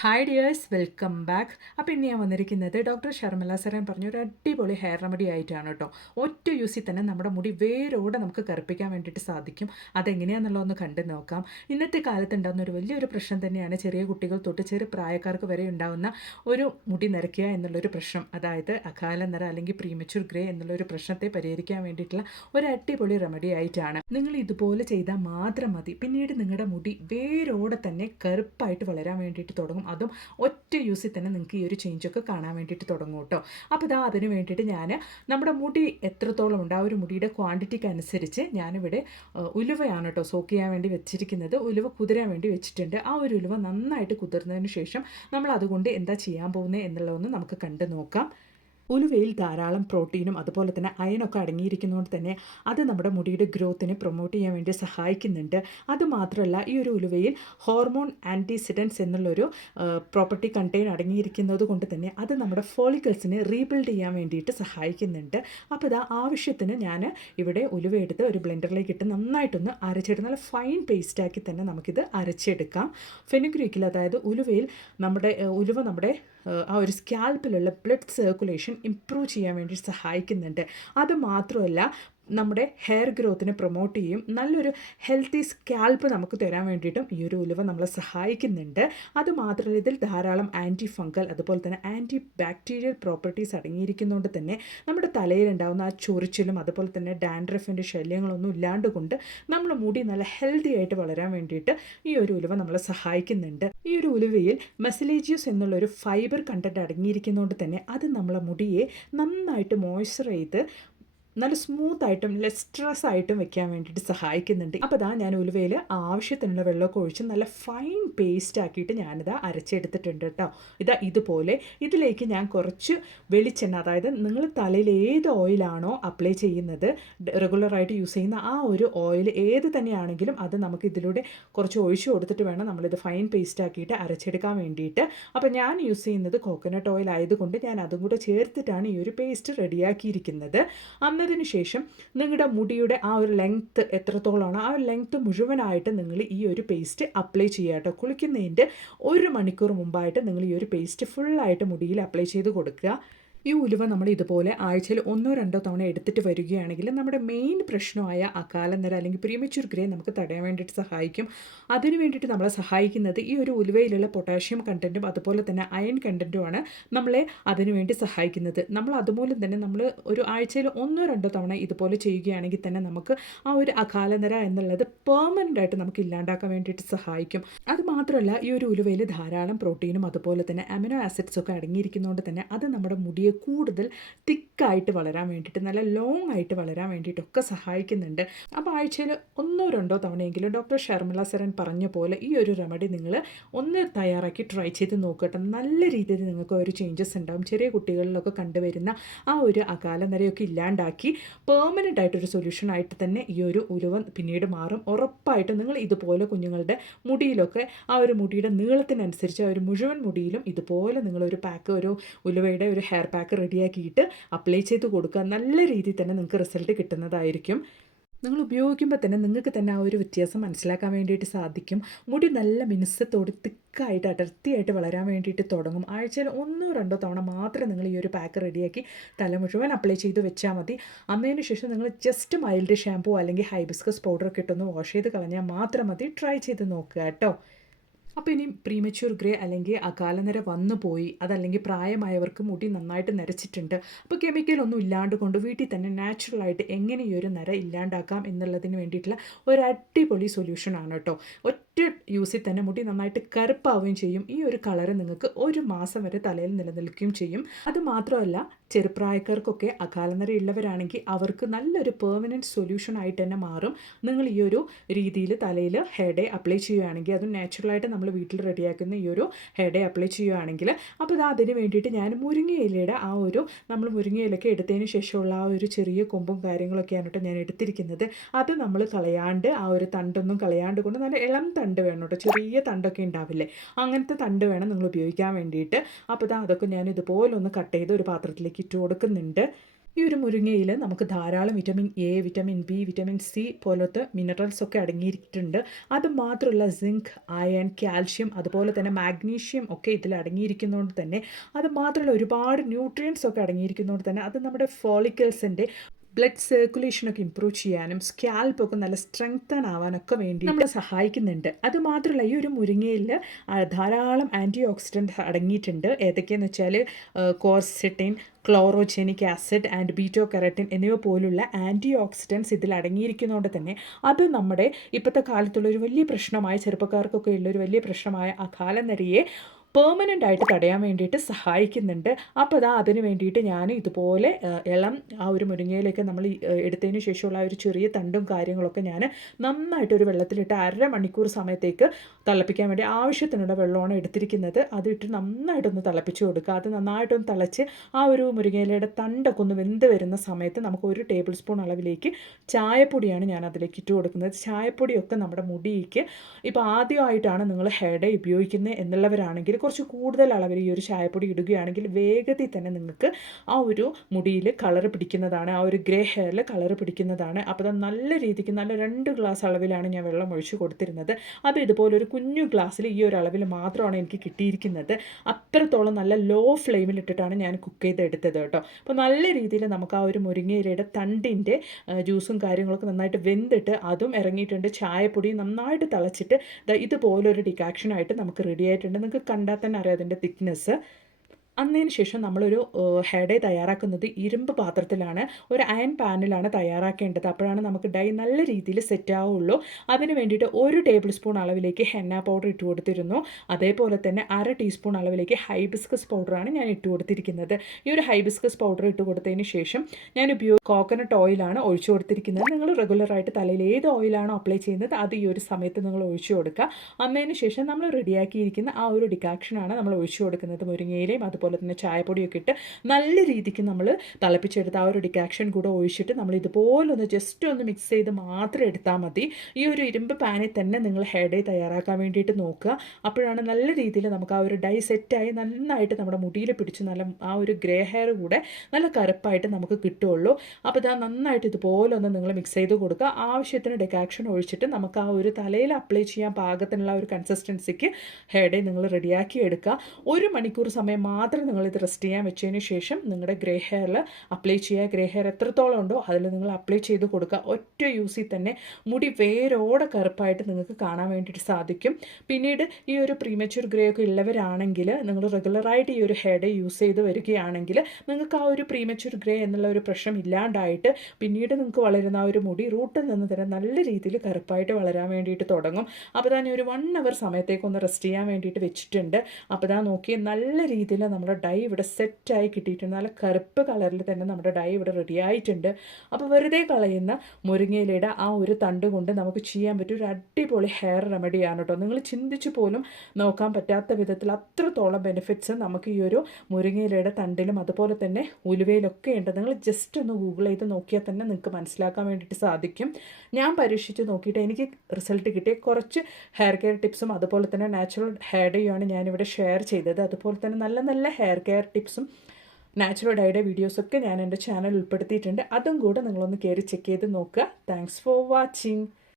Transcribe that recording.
Hi dears welcome back അപ്പോൾ ഇന്ന് ഞാൻ വന്നിരിക്കുന്നത് ഡോക്ടർ ഷർമില സരൻ പറഞ്ഞ ഒരു അടിപൊളി ഹെയർ റെമഡി ആയിട്ടാണ് കേട്ടോ. ഒറ്റ യൂസിൽ തന്നെ നമ്മുടെ മുടി വേരോടെ നമുക്ക് കറുപ്പിക്കാൻ വേണ്ടിയിട്ട് സാധിക്കും. അതെങ്ങനെയാണെന്നുള്ളതൊന്ന് കണ്ടു നോക്കാം. ഇന്നത്തെ കാലത്ത് ഉണ്ടാകുന്ന ഒരു വലിയൊരു പ്രശ്നം തന്നെയാണ് ചെറിയ കുട്ടികൾ തൊട്ട് ചെറിയ പ്രായക്കാർക്ക് വരെ ഉണ്ടാകുന്ന ഒരു മുടി നിരക്കുക എന്നുള്ളൊരു പ്രശ്നം. അതായത് അകാല നിറ അല്ലെങ്കിൽ പ്രീമച്യൂർ ഗ്രേ എന്നുള്ളൊരു പ്രശ്നത്തെ പരിഹരിക്കാൻ വേണ്ടിയിട്ടുള്ള ഒരു അടിപൊളി റെമഡി ആയിട്ടാണ്. നിങ്ങൾ ഇതുപോലെ ചെയ്താൽ മാത്രം മതി. പിന്നീട് നിങ്ങളുടെ മുടി വേരോടെ തന്നെ കറുപ്പായിട്ട് വളരാൻ വേണ്ടിയിട്ട് തുടങ്ങും. അതും ഒറ്റ യൂസിൽ തന്നെ നിങ്ങൾക്ക് ഈ ഒരു ചേഞ്ചൊക്കെ കാണാൻ വേണ്ടിയിട്ട് തുടങ്ങും കേട്ടോ. അപ്പോൾ ഇതാ അതിന് വേണ്ടിയിട്ട് ഞാൻ നമ്മുടെ മുടി എത്രത്തോളം ഉണ്ട് ആ ഒരു മുടിയുടെ ക്വാണ്ടിറ്റിക്ക് അനുസരിച്ച് ഞാനിവിടെ ഉലുവയാണ് കേട്ടോ സോക്ക് ചെയ്യാൻ വേണ്ടി വെച്ചിരിക്കുന്നത്. ഉലുവ കുതിരാൻ വേണ്ടി വെച്ചിട്ടുണ്ട്. ആ ഒരു ഉലുവ നന്നായിട്ട് കുതിർന്നതിന് ശേഷം നമ്മൾ അതുകൊണ്ട് എന്താ ചെയ്യാൻ പോകുന്നത് എന്നുള്ളതൊന്ന് നമുക്ക് കണ്ടു നോക്കാം. ഉലുവയിൽ ധാരാളം പ്രോട്ടീനും അതുപോലെ തന്നെ അയനൊക്കെ അടങ്ങിയിരിക്കുന്നതുകൊണ്ട് തന്നെ അത് നമ്മുടെ മുടിയുടെ ഗ്രോത്തിനെ പ്രൊമോട്ട് ചെയ്യാൻ വേണ്ടി സഹായിക്കുന്നുണ്ട്. അതുമാത്രമല്ല ഈ ഒരു ഉലുവയിൽ ഹോർമോൺ ആന്റിസിഡൻസ് എന്നുള്ളൊരു പ്രോപ്പർട്ടി കണ്ടെയ്ൻ അടങ്ങിയിരിക്കുന്നത് കൊണ്ട് തന്നെ അത് നമ്മുടെ ഫോളിക്കിൾസിനെ റീബിൽഡ് ചെയ്യാൻ വേണ്ടിയിട്ട് സഹായിക്കുന്നുണ്ട്. അപ്പോൾ ഇതാ ആവശ്യത്തിന് ഞാൻ ഇവിടെ ഉലുവ എടുത്ത് ഒരു ബ്ലെൻഡറിലേക്ക് ഇട്ട് നന്നായിട്ടൊന്ന് അരച്ചെടുത്ത് നല്ല ഫൈൻ പേസ്റ്റാക്കി തന്നെ നമുക്കിത് അരച്ചെടുക്കാം. ഫെനുഗ്രീക്കിൽ അതായത് ഉലുവയിൽ നമ്മുടെ ഉലുവ നമ്മുടെ ആ ഒരു സ്കാൽപ്പിലുള്ള ബ്ലഡ് സർക്കുലേഷൻ ഇമ്പ്രൂവ് ചെയ്യാൻ വേണ്ടി സഹായിക്കുന്നുണ്ട്. അത് മാത്രമല്ല നമ്മുടെ ഹെയർ ഗ്രോത്തിനെ പ്രൊമോട്ട് ചെയ്യും. നല്ലൊരു ഹെൽത്തി സ്കാൽപ്പ് നമുക്ക് തരാൻ വേണ്ടിയിട്ടും ഈ ഒരു ഉലുവ നമ്മളെ സഹായിക്കുന്നുണ്ട്. അതുമാത്രമല്ല ഇതിൽ ധാരാളം ആന്റി ഫംഗൽ അതുപോലെ തന്നെ ആന്റി ബാക്ടീരിയൽ പ്രോപ്പർട്ടീസ് അടങ്ങിയിരിക്കുന്നതുകൊണ്ട് തന്നെ നമ്മുടെ തലയിലുണ്ടാകുന്ന ആ ചൊറിച്ചിലും അതുപോലെ തന്നെ ഡാൻഡ്രഫിന്റെ ശല്യങ്ങളൊന്നും ഇല്ലാണ്ട് കൊണ്ട് നമ്മുടെ മുടി നല്ല ഹെൽത്തി ആയിട്ട് വളരാൻ വേണ്ടിയിട്ട് ഈ ഒരു ഉലുവ നമ്മളെ സഹായിക്കുന്നുണ്ട്. ഈ ഒരു ഉലുവയിൽ മെസലേജിയസ് എന്നുള്ളൊരു ഫൈബർ കണ്ടന്റ് അടങ്ങിയിരിക്കുന്നതുകൊണ്ട് തന്നെ അത് നമ്മളെ മുടിയെ നന്നായിട്ട് മോയ്സ്ചർ ചെയ്ത് നല്ല സ്മൂത്ത് ആയിട്ടും ലെസ്ട്രസ് ആയിട്ടും വെക്കാൻ വേണ്ടിയിട്ട് സഹായിക്കുന്നുണ്ട്. അപ്പോൾ ഇതാ ഞാൻ ഉലുവയിൽ ആവശ്യത്തിനുള്ള വെള്ളമൊക്കെ ഒഴിച്ച് നല്ല ഫൈൻ പേസ്റ്റ് ആക്കിയിട്ട് ഞാനിതാ അരച്ചെടുത്തിട്ടുണ്ട് കേട്ടോ. ഇതാ ഇതുപോലെ. ഇതിലേക്ക് ഞാൻ കുറച്ച് വെളിച്ചെണ്ണ അതായത് നിങ്ങൾ തലയിൽ ഏത് ഓയിലാണോ അപ്ലൈ ചെയ്യുന്നത് റെഗുലറായിട്ട് യൂസ് ചെയ്യുന്ന ആ ഒരു ഓയിൽ ഏത് തന്നെയാണെങ്കിലും അത് നമുക്ക് ഇതിലൂടെ കുറച്ച് ഒഴിച്ചു കൊടുത്തിട്ട് വേണം നമ്മളിത് ഫൈൻ പേസ്റ്റ് ആക്കിയിട്ട് അരച്ചെടുക്കാൻ വേണ്ടിയിട്ട്. അപ്പോൾ ഞാൻ യൂസ് ചെയ്യുന്നത് കോക്കനട്ട് ഓയിൽ ആയതുകൊണ്ട് ഞാൻ അതും കൂടെ ചേർത്തിട്ടാണ് ഈ ഒരു പേസ്റ്റ് റെഡിയാക്കിയിരിക്കുന്നത് അന്നതിന് ശേഷം നിങ്ങളുടെ മുടിയുടെ ആ ഒരു ലെങ്ത്ത് എത്രത്തോളമാണ് ആ ലെങ്ത്ത് മുഴുവനായിട്ട് നിങ്ങൾ ഈ ഒരു പേസ്റ്റ് അപ്ലൈ ചെയ്യുക കേട്ടോ. കുളിക്കുന്നതിന്റെ ഒരു മണിക്കൂർ മുമ്പായിട്ട് നിങ്ങൾ ഈ ഒരു പേസ്റ്റ് ഫുള്ളായിട്ട് മുടിയിൽ അപ്ലൈ ചെയ്ത് കൊടുക്കുക. ഈ ഉലുവ നമ്മൾ ഇതുപോലെ ആഴ്ചയിൽ ഒന്നോ രണ്ടോ തവണ എടുത്തിട്ട് വരികയാണെങ്കിൽ നമ്മുടെ മെയിൻ പ്രശ്നമായ അകാലനര അല്ലെങ്കിൽ പ്രീമച്യൂർ ഗ്രേ നമുക്ക് തടയാൻ വേണ്ടിയിട്ട് സഹായിക്കും. അതിന് വേണ്ടിയിട്ട് നമ്മളെ സഹായിക്കുന്നത് ഈ ഒരു ഉലുവയിലുള്ള പൊട്ടാഷ്യം കണ്ടന്റും അതുപോലെ തന്നെ അയൺ കണ്ടന്റുമാണ് നമ്മളെ അതിനുവേണ്ടി സഹായിക്കുന്നത്. നമ്മൾ അതുമൂലം തന്നെ നമ്മൾ ഒരു ആഴ്ചയിൽ ഒന്നോ രണ്ടോ തവണ ഇതുപോലെ ചെയ്യുകയാണെങ്കിൽ തന്നെ നമുക്ക് ആ ഒരു അകാലനര എന്നുള്ളത് പെർമനന്റ് ആയിട്ട് നമുക്ക് ഇല്ലാണ്ടാക്കാൻ വേണ്ടിയിട്ട് സഹായിക്കും. അത് മാത്രമല്ല ഈ ഒരു ഉലുവയിൽ ധാരാളം പ്രോട്ടീനും അതുപോലെ തന്നെ അമിനോ ആസിഡ്സ് ഒക്കെ അടങ്ങിയിരിക്കുന്നതുകൊണ്ട് തന്നെ അത് നമ്മുടെ മുടിയെ കൂടുതൽ തിക്കായിട്ട് വളരാൻ വേണ്ടിയിട്ട് നല്ല ലോങ് ആയിട്ട് വളരാൻ വേണ്ടിയിട്ടൊക്കെ സഹായിക്കുന്നുണ്ട്. അപ്പോൾ ആഴ്ചയിൽ ഒന്നോ രണ്ടോ തവണയെങ്കിലും ഡോക്ടർ ഷർമിള സരൻ പറഞ്ഞ പോലെ ഈ ഒരു റെമഡി നിങ്ങൾ ഒന്ന് തയ്യാറാക്കി ട്രൈ ചെയ്ത് നോക്കട്ടെ. നല്ല രീതിയിൽ നിങ്ങൾക്ക് ഒരു ചേഞ്ചസ് ഉണ്ടാവും. ചെറിയ കുട്ടികളിലൊക്കെ കണ്ടുവരുന്ന ആ ഒരു അകാല നിരയൊക്കെ ഇല്ലാണ്ടാക്കി പെർമനന്റ് ആയിട്ടൊരു സൊല്യൂഷൻ ആയിട്ട് തന്നെ ഈ ഒരു ഉലുവ പിന്നീട് മാറും. ഉറപ്പായിട്ടും നിങ്ങൾ ഇതുപോലെ കുഞ്ഞുങ്ങളുടെ മുടിയിലൊക്കെ ആ ഒരു മുടിയുടെ നീളത്തിനനുസരിച്ച് ആ ഒരു മുഴുവൻ മുടിയിലും ഇതുപോലെ നിങ്ങളൊരു പാക്ക് ഒരു ഉലുവയുടെ ഒരു ഹെയർ പാക്ക് റെഡിയാക്കിയിട്ട് അപ്ലൈ ചെയ്ത് കൊടുക്കുക നല്ല രീതിയിൽ തന്നെ നിങ്ങൾക്ക് റിസൾട്ട് കിട്ടുന്നതായിരിക്കും. നിങ്ങൾ ഉപയോഗിക്കുമ്പോൾ തന്നെ നിങ്ങൾക്ക് തന്നെ ആ ഒരു വ്യത്യാസം മനസ്സിലാക്കാൻ വേണ്ടിയിട്ട് സാധിക്കും. മുടി നല്ല മിനുസത്തോട് തിക്കായിട്ട് അടർത്തിയായിട്ട് വളരാൻ വേണ്ടിയിട്ട് തുടങ്ങും. ആഴ്ചയിൽ ഒന്നോ രണ്ടോ തവണ മാത്രം നിങ്ങൾ ഈ ഒരു പാക്ക് റെഡിയാക്കി തല മുഴുവൻ അപ്ലൈ ചെയ്ത് വെച്ചാൽ മതി. അന്നതിന് ശേഷം നിങ്ങൾ ജസ്റ്റ് മൈൽഡ് ഷാമ്പൂ അല്ലെങ്കിൽ ഹൈബിസ്കസ് പൗഡറൊക്കെ ഇട്ടൊന്ന് വാഷ് ചെയ്ത് കളഞ്ഞാൽ മാത്രം മതി. ട്രൈ ചെയ്ത് നോക്കുക കേട്ടോ. അപ്പോൾ ഇനി പ്രീമച്യൂർ ഗ്രേ അല്ലെങ്കിൽ അകാലനര വന്നു പോയി അതല്ലെങ്കിൽ പ്രായമായവർക്ക് മുടി നന്നായിട്ട് നരച്ചിട്ടുണ്ട്. അപ്പോൾ കെമിക്കൽ ഒന്നും ഇല്ലാണ്ട് കൊണ്ട് വീട്ടിൽ തന്നെ നാച്ചുറലായിട്ട് എങ്ങനെ ഈ ഒരു നര ഇല്ലാണ്ടാക്കാം എന്നുള്ളതിന് വേണ്ടിയിട്ടുള്ള ഒരു അടിപൊളി സൊല്യൂഷനാണ് കേട്ടോ. ഒറ്റ യൂസിൽ തന്നെ മുടി നന്നായിട്ട് കറുപ്പാവുകയും ചെയ്യും. ഈ ഒരു കളറ് നിങ്ങൾക്ക് ഒരു മാസം വരെ തലയിൽ നിലനിൽക്കുകയും ചെയ്യും. അത് മാത്രമല്ല ചെറുപ്രായക്കാർക്കൊക്കെ അകാലനര ഉള്ളവരാണെങ്കിൽ അവർക്ക് നല്ലൊരു പെർമനന്റ് സൊല്യൂഷൻ ആയിട്ട് തന്നെ മാറും. നിങ്ങൾ ഈ ഒരു രീതിയിൽ തലയിൽ ഹെയർ ഡേ അപ്ലൈ ചെയ്യുകയാണെങ്കിൽ അതും നാച്ചുറലായിട്ട് നമ്മൾ വീട്ടിൽ റെഡിയാക്കുന്ന ഈ ഒരു ഹെയർ ഡേ അപ്ലൈ ചെയ്യുകയാണെങ്കിൽ അപ്പോൾ ഇത് അതിന് വേണ്ടിയിട്ട് ഞാൻ മുരിങ്ങ മുരിങ്ങയിലയുടെ ആ ഒരു നമ്മൾ മുരിങ്ങ മുരിങ്ങയിലൊക്കെ എടുത്തതിന് ശേഷമുള്ള ആ ഒരു ചെറിയ കൊമ്പും കാര്യങ്ങളൊക്കെയാണ് കേട്ടോ ഞാൻ എടുത്തിരിക്കുന്നത്. അത് നമ്മൾ കളയാണ്ട് ആ ഒരു തണ്ടൊന്നും കളയാണ്ട് കൊണ്ട് നല്ല ഇളം തണ്ട് വേണം കേട്ടോ. ചെറിയ തണ്ടൊക്കെ ഉണ്ടാവില്ലേ? അങ്ങനത്തെ തണ്ട് വേണം നിങ്ങൾ ഉപയോഗിക്കാൻ വേണ്ടിയിട്ട്. അപ്പോൾ ഇതാ അതൊക്കെ ഞാൻ ഇതുപോലെ ഒന്ന് കട്ട് ചെയ്ത് ഒരു പാത്രത്തിലേക്ക് ഇട്ട് കൊടുക്കുന്നുണ്ട്. ഈ ഒരു മുരിങ്ങയിൽ നമുക്ക് ധാരാളം vitamin A vitamin B vitamin C പോലത്തെ മിനറൽസ് ഒക്കെ അടങ്ങിയിട്ടുണ്ട് അത് മാത്രമല്ല സിങ്ക് അയൺ കാൽഷ്യം അതുപോലെ തന്നെ മാഗ്നീഷ്യം ഒക്കെ ഇതിൽ അടങ്ങിയിരിക്കുന്നതുകൊണ്ട് തന്നെ അത് മാത്രമല്ല ഒരുപാട് ന്യൂട്രിയൻസ് ഒക്കെ അടങ്ങിയിരിക്കുന്നതുകൊണ്ട് തന്നെ അത് നമ്മുടെ ഫോളിക്കൽസിന്റെ ബ്ലഡ് സർക്കുലേഷനൊക്കെ ഇമ്പ്രൂവ് ചെയ്യാനും സ്കാൽപ്പൊക്കെ നല്ല സ്ട്രെങ്തൻ ആവാനൊക്കെ വേണ്ടി നമ്മളെ സഹായിക്കുന്നുണ്ട്. അതുമാത്രമല്ല ഈ ഒരു മുരിങ്ങയിൽ ധാരാളം ആന്റി ഓക്സിഡന്റ് അടങ്ങിയിട്ടുണ്ട്. ഏതൊക്കെയെന്ന് വെച്ചാൽ quercetin chlorogenic acid and beta carotene എന്നിവ പോലുള്ള ആന്റി ഓക്സിഡൻസ് ഇതിൽ അടങ്ങിയിരിക്കുന്നതുകൊണ്ട് തന്നെ അത് നമ്മുടെ ഇപ്പോഴത്തെ കാലത്തുള്ള ഒരു വലിയ പ്രശ്നമായ ചെറുപ്പക്കാർക്കൊക്കെ ഉള്ള ഒരു വലിയ പ്രശ്നമായ ആ കാലനരിയെ പെർമനന്റ് ആയിട്ട് തടയാൻ വേണ്ടിയിട്ട് സഹായിക്കുന്നുണ്ട്. അപ്പോൾ അതാ അതിന് വേണ്ടിയിട്ട് ഞാൻ ഇതുപോലെ ഇളം ആ ഒരു മുരിങ്ങയിലേക്ക് നമ്മൾ എടുത്തതിന് ശേഷമുള്ള ആ ഒരു ചെറിയ തണ്ടും കാര്യങ്ങളൊക്കെ ഞാൻ നന്നായിട്ട് ഒരു വെള്ളത്തിലിട്ട് അര മണിക്കൂർ സമയത്തേക്ക് തിളപ്പിക്കാൻ വേണ്ടി ആവശ്യത്തിനുള്ള വെള്ളമാണ് എടുത്തിരിക്കുന്നത്. അതിട്ട് നന്നായിട്ടൊന്ന് തിളപ്പിച്ച് കൊടുക്കുക. അത് നന്നായിട്ടൊന്ന് തിളച്ച് ആ ഒരു മുരിങ്ങയിലയുടെ തണ്ടൊക്കെ ഒന്ന് വെന്ത് വരുന്ന സമയത്ത് നമുക്ക് ഒരു ടേബിൾ സ്പൂൺ അളവിലേക്ക് ചായപ്പൊടിയാണ് ഞാൻ അതിലേക്ക് ഇട്ട് കൊടുക്കുന്നത്. ചായപ്പൊടിയൊക്കെ നമ്മുടെ മുടിക്ക് ഇപ്പോൾ ആദ്യമായിട്ടാണ് നിങ്ങൾ ഹെഡ് ഉപയോഗിക്കുന്നത് എന്നുള്ളവരാണെങ്കിൽ കുറച്ച് കൂടുതൽ അളവിൽ ഈ ഒരു ചായപ്പൊടി ഇടുകയാണെങ്കിൽ വേഗത്തിൽ തന്നെ നിങ്ങൾക്ക് ആ ഒരു മുടിയിൽ കളർ പിടിക്കുന്നതാണ് ആ ഒരു ഗ്രേ ഹെയറിൽ കളർ പിടിക്കുന്നതാണ്. അപ്പോൾ അത് നല്ല രീതിക്ക് നല്ല രണ്ട് ഗ്ലാസ് അളവിലാണ് ഞാൻ വെള്ളം ഒഴിച്ച് കൊടുത്തിരുന്നത്. അത് ഇതുപോലൊരു കുഞ്ഞു ഗ്ലാസ്സിൽ ഈ ഒരു അളവിൽ മാത്രമാണ് എനിക്ക് കിട്ടിയിരിക്കുന്നത്. അത്രത്തോളം നല്ല ലോ ഫ്ലെയിമിൽ ഇട്ടിട്ടാണ് ഞാൻ കുക്ക് ചെയ്തെടുത്തത് കേട്ടോ. അപ്പോൾ നല്ല രീതിയിൽ നമുക്ക് ആ ഒരു മുരിങ്ങയിലയുടെ തണ്ടിന്റെ ജ്യൂസും കാര്യങ്ങളൊക്കെ നന്നായിട്ട് വെന്തിട്ട് അതും ഇറങ്ങിയിട്ടുണ്ട്. ചായപ്പൊടി നന്നായിട്ട് തിളച്ചിട്ട് ഇതുപോലൊരു ഡിക്കാക്ഷനായിട്ട് നമുക്ക് റെഡി ആയിട്ടുണ്ട്. നിങ്ങൾക്ക് കണ്ട കണ്ടാൽ തന്നെ അറിയാം അതിന്റെ തിക്നെസ് അന്നതിന് ശേഷം നമ്മളൊരു ഹെഡ് തയ്യാറാക്കുന്നത് ഇരുമ്പ് പാത്രത്തിലാണ്. ഒരു അയൺ പാനിലാണ് തയ്യാറാക്കേണ്ടത്. അപ്പോഴാണ് നമുക്ക് ഡൈ നല്ല രീതിയിൽ സെറ്റ് ആവുള്ളൂ അതിന് വേണ്ടിയിട്ട് ഒരു ടേബിൾ സ്പൂൺ അളവിലേക്ക് ഹെന്ന പൗഡർ ഇട്ട് കൊടുത്തിരുന്നു. അതേപോലെ തന്നെ അര ടീസ്പൂൺ അളവിലേക്ക് ഹൈബിസ്കസ് പൗഡറാണ് ഞാൻ ഇട്ട് കൊടുത്തിരിക്കുന്നത്. ഈ ഒരു ഹൈബിസ്കസ് പൗഡർ ഇട്ട് കൊടുത്തതിന് ശേഷം ഞാൻ ഉപയോഗ കോക്കനട്ട് ഓയിലാണ് ഒഴിച്ചു കൊടുത്തിരിക്കുന്നത്. നിങ്ങൾ റെഗുലറായിട്ട് തലയിൽ ഏത് ഓയിലാണോ അപ്ലൈ ചെയ്യുന്നത് അത് ഈ ഒരു സമയത്ത് നിങ്ങൾ ഒഴിച്ചു കൊടുക്കുക. അന്നതിന് ശേഷം നമ്മൾ റെഡിയാക്കിയിരിക്കുന്ന ആ ഒരു ഡിക്കാക്ഷനാണ് നമ്മൾ ഒഴിച്ചു കൊടുക്കുന്നത്. മുരിങ്ങയിലെയും അതുപോലെ അതുപോലെ തന്നെ ചായപ്പൊടിയൊക്കെ ഇട്ട് നല്ല രീതിക്ക് നമ്മൾ തിളപ്പിച്ചെടുത്ത് ആ ഒരു ഡിക്കാക്ഷൻ കൂടെ ഒഴിച്ചിട്ട് നമ്മൾ ഇതുപോലൊന്ന് ജസ്റ്റ് ഒന്ന് മിക്സ് ചെയ്ത് മാത്രം എടുത്താൽ മതി. ഈ ഒരു ഇരുമ്പ് പാനിൽ തന്നെ നിങ്ങൾ ഹെയർ ഡേ തയ്യാറാക്കാൻ വേണ്ടിയിട്ട് നോക്കുക. അപ്പോഴാണ് നല്ല രീതിയിൽ നമുക്ക് ആ ഒരു ഡൈ സെറ്റായി നന്നായിട്ട് നമ്മുടെ മുടിയിൽ പിടിച്ച് നല്ല ആ ഒരു ഗ്രേ ഹെയർ കൂടെ നല്ല കറുപ്പായിട്ട് നമുക്ക് കിട്ടുള്ളൂ അപ്പോൾ ഇതാ നന്നായിട്ട് ഇതുപോലെ ഒന്ന് നിങ്ങൾ മിക്സ് ചെയ്ത് കൊടുക്കുക. ആവശ്യത്തിന് ഡെക്കാക്ഷൻ ഒഴിച്ചിട്ട് നമുക്ക് ആ ഒരു തലയിൽ അപ്ലൈ ചെയ്യാൻ പാകത്തിനുള്ള ഒരു കൺസിസ്റ്റൻസിക്ക് ഹെയർ ഡേ നിങ്ങൾ റെഡിയാക്കി എടുക്കുക. ഒരു മണിക്കൂർ സമയം മാത്രം നിങ്ങൾ ഇത് റെസ്റ്റ് ചെയ്യാൻ വെച്ചതിന് ശേഷം നിങ്ങളുടെ ഗ്രേ ഹെയറിൽ അപ്ലൈ ചെയ്യുക. ഗ്രേ ഹെയർ എത്രത്തോളം ഉണ്ടോ അതിൽ നിങ്ങൾ അപ്ലൈ ചെയ്ത് കൊടുക്കുക. ഒറ്റ യൂസിൽ തന്നെ മുടി വേരോടെ കറുപ്പായിട്ട് നിങ്ങൾക്ക് കാണാൻ വേണ്ടിയിട്ട് സാധിക്കും. പിന്നീട് ഈ ഒരു പ്രീമച്യൂർ ഗ്രേ ഒക്കെ ഉള്ളവരാണെങ്കിൽ നിങ്ങൾ റെഗുലറായിട്ട് ഈ ഒരു ഹെയർ യൂസ് ചെയ്ത് വരികയാണെങ്കിൽ നിങ്ങൾക്ക് ആ ഒരു പ്രീമച്യൂർ ഗ്രേ എന്നുള്ള ഒരു പ്രശ്നം ഇല്ലാണ്ടായിട്ട് പിന്നീട് നിങ്ങൾക്ക് വളരുന്ന ആ ഒരു മുടി റൂട്ടിൽ നിന്ന് തന്നെ നല്ല രീതിയിൽ കറുപ്പായിട്ട് വളരാൻ വേണ്ടിയിട്ട് തുടങ്ങും. അപ്പോൾ തന്നെ ഒരു വൺ അവർ സമയത്തേക്കൊന്ന് റെസ്റ്റ് ചെയ്യാൻ വേണ്ടിയിട്ട് വെച്ചിട്ടുണ്ട്. അപ്പോൾ താ നോക്കി നല്ല രീതിയിൽ നമ്മുടെ ഡൈ ഇവിടെ സെറ്റായി കിട്ടിയിട്ടുണ്ട്. നല്ല കറുപ്പ് കളറിൽ തന്നെ നമ്മുടെ ഡൈ ഇവിടെ റെഡി ആയിട്ടുണ്ട്. അപ്പോൾ വെറുതെ കളയുന്ന മുരിങ്ങയിലയുടെ ആ ഒരു തണ്ട് കൊണ്ട് നമുക്ക് ചെയ്യാൻ പറ്റും ഒരു അടിപൊളി ഹെയർ റെമഡിയാണ് കേട്ടോ നിങ്ങൾ ചിന്തിച്ച് പോലും നോക്കാൻ പറ്റാത്ത വിധത്തിൽ അത്രത്തോളം ബെനിഫിറ്റ്സ് നമുക്ക് ഈ ഒരു മുരിങ്ങയിലയുടെ തണ്ടിലും അതുപോലെ തന്നെ ഉലുവയിലൊക്കെ ഉണ്ട്. നിങ്ങൾ ജസ്റ്റ് ഒന്ന് ഗൂഗിൾ ചെയ്ത് നോക്കിയാൽ തന്നെ നിങ്ങൾക്ക് മനസ്സിലാക്കാൻ വേണ്ടിയിട്ട് സാധിക്കും. ഞാൻ പരീക്ഷിച്ച് നോക്കിയിട്ട് എനിക്ക് റിസൾട്ട് കിട്ടിയ കുറച്ച് ഹെയർ കെയർ ടിപ്സും അതുപോലെ തന്നെ നാച്ചുറൽ ഹെയർ ഡേയുമാണ് ഞാനിവിടെ ഷെയർ ചെയ്തത്. അതുപോലെ തന്നെ നല്ല നല്ല ഹെയർ കെയർ ടിപ്സും നാച്ചുറൽ ഡൈയുടെ വീഡിയോസൊക്കെ ഞാൻ എന്റെ ചാനൽ ഉൾപ്പെടുത്തിയിട്ടുണ്ട്. അതും കൂടെ നിങ്ങളൊന്ന് കയറി ചെക്ക് ചെയ്ത് നോക്കുക. Thanks for watching